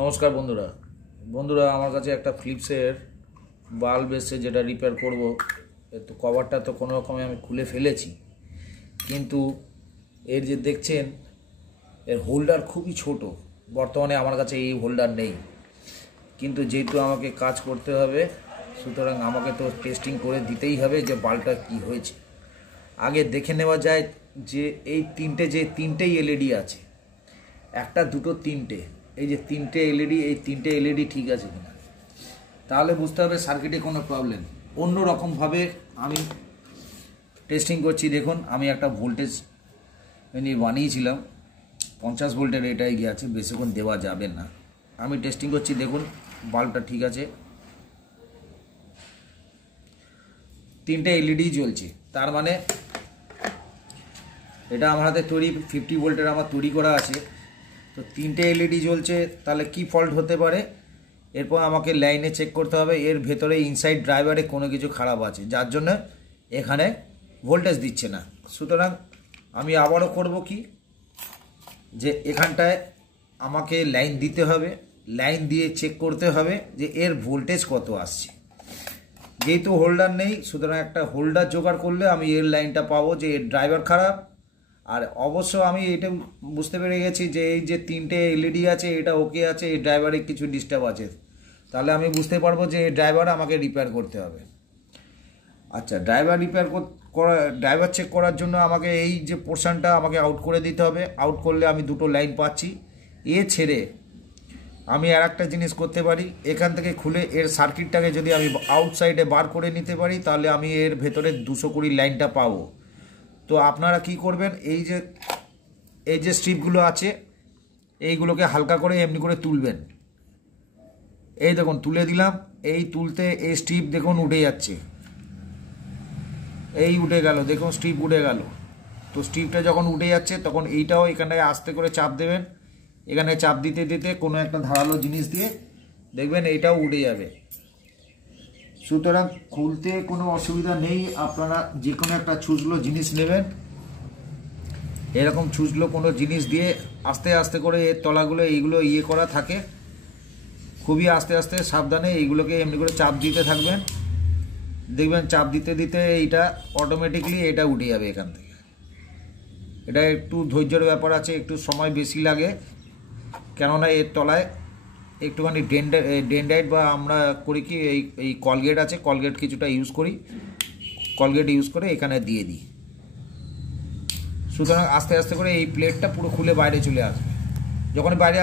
নমস্কার বন্ধুরা বন্ধুরা আমার কাছে একটা ফিলিপসের বাল্ব এসছে যেটা রিপেয়ার করব। তো কভারটা তো কোনো রকমে আমি খুলে ফেলেছি, কিন্তু এর যে দেখছেন এর হোল্ডার খুবই ছোট। বর্তমানে আমার কাছে এই হোল্ডার নেই, কিন্তু যেহেতু আমাকে কাজ করতে হবে সুতরাং আমাকে তো টেস্টিং করে দিতেই হবে যে বাল্বটা কি হয়েছে। আগে দেখে নেওয়া যায় যে এই তিনটেই এলইডি আছে, একটা দুটো তিনটে, এই যে তিনটে এলইডি, এই তিনটে এলইডি ঠিক আছে কিনা, তাহলে বুঝতে হবে সার্কিটে কোনো প্রবলেম। অন্য রকমভাবে আমি টেস্টিং করছি। দেখুন আমি একটা ভোল্টেজ বানিয়েছিলাম 50 ভোল্টের, এটাই গিয়ে আছে, বেশিক্ষণ দেওয়া যাবে না। আমি টেস্টিং করছি, দেখুন বাল্বটা ঠিক আছে, তিনটে এলইডি জ্বলছে, তার মানে এটা আমার হাতে তৈরি 50 ভোল্টের আমার তৈরি করা আছে। তো তিনটে এলইডি জ্বলছে, তাহলে কি ফল্ট হতে পারে? এরপর আমাকে লাইনে চেক করতে হবে এর ভেতরে ইনসাইড ড্রাইভারে কোনো কিছু খারাপ আছে, যার জন্য এখানে ভোল্টেজ দিচ্ছে না। সুতরাং আমি আবারও করব কি, যে এখানটায় আমাকে লাইন দিতে হবে, লাইন দিয়ে চেক করতে হবে যে এর ভোল্টেজ কত আসছে। যেহেতু হোল্ডার নেই সুতরাং একটা হোল্ডার জোগাড় করলে আমি এর লাইনটা পাবো যে এর ড্রাইভার খারাপ। আর অবশ্য আমি এটা বুঝতে পেরে গেছি যে এই যে তিনটে এলইডি আছে এটা ওকে আছে, এই ড্রাইভারে কিছু ডিস্টার্ব আছে, তাহলে আমি বুঝতে পারবো যে এই ড্রাইভার আমাকে রিপেয়ার করতে হবে। আচ্ছা, ড্রাইভার চেক করার জন্য আমাকে এই যে পোর্শনটা আমাকে আউট করে দিতে হবে। আউট করলে আমি দুটো লাইন পাচ্ছি। এ ছেড়ে আমি আর একটা জিনিস করতে পারি, এখান থেকে খুলে এর সার্কিটটাকে যদি আমি আউটসাইডে বার করে নিতে পারি তাহলে আমি এর ভেতরে 220 লাইনটা পাবো। তো আপনারা কি করবেন, এই যে স্ট্রিপগুলো আছে এইগুলোকে হালকা করে এমনি করে তুলবেন। এই দেখুন তুলে দিলাম, এই তুলতে এই স্ট্রিপ দেখুন উঠে যাচ্ছে, এই উঠে গেল, দেখুন স্ট্রিপ উঠে গেল। তো স্ট্রিপটা যখন উঠে যাচ্ছে তখন এইটাও এখানে আস্তে করে চাপ দেবেন। এখানে চাপ দিতে দিতে কোনো একটা ধারালো জিনিস দিয়ে দেখবেন এইটাও উঠে যাবে। সুতরাং খুলতে কোনো অসুবিধা নেই, আপনারা যে কোনো একটা ছুঁচলো জিনিস নেবেন, এরকম ছুঁচলো কোনো জিনিস দিয়ে আস্তে আস্তে করে এর তলাগুলো এইগুলো করা থাকে, খুবই আস্তে আস্তে সাবধানে এইগুলোকে এমনি করে চাপ দিতে থাকবেন। দেখবেন চাপ দিতে দিতে এইটা অটোমেটিকলি এটা উঠে যাবে এখান থেকে। এটা একটু ধৈর্যের ব্যাপার আছে, একটু সময় বেশি লাগে, কেননা এর তলায় একটুখানি ডেন্ডাইট বা আমরা করি কি এই কলগেট আছে, কলগেট কিছুটা ইউজ করি, কলগেট ইউজ করে এখানে দিয়ে দিই। সুতরাং আস্তে আস্তে করে এই প্লেটটা পুরো খুলে বাইরে চলে আসবে। যখন বাইরে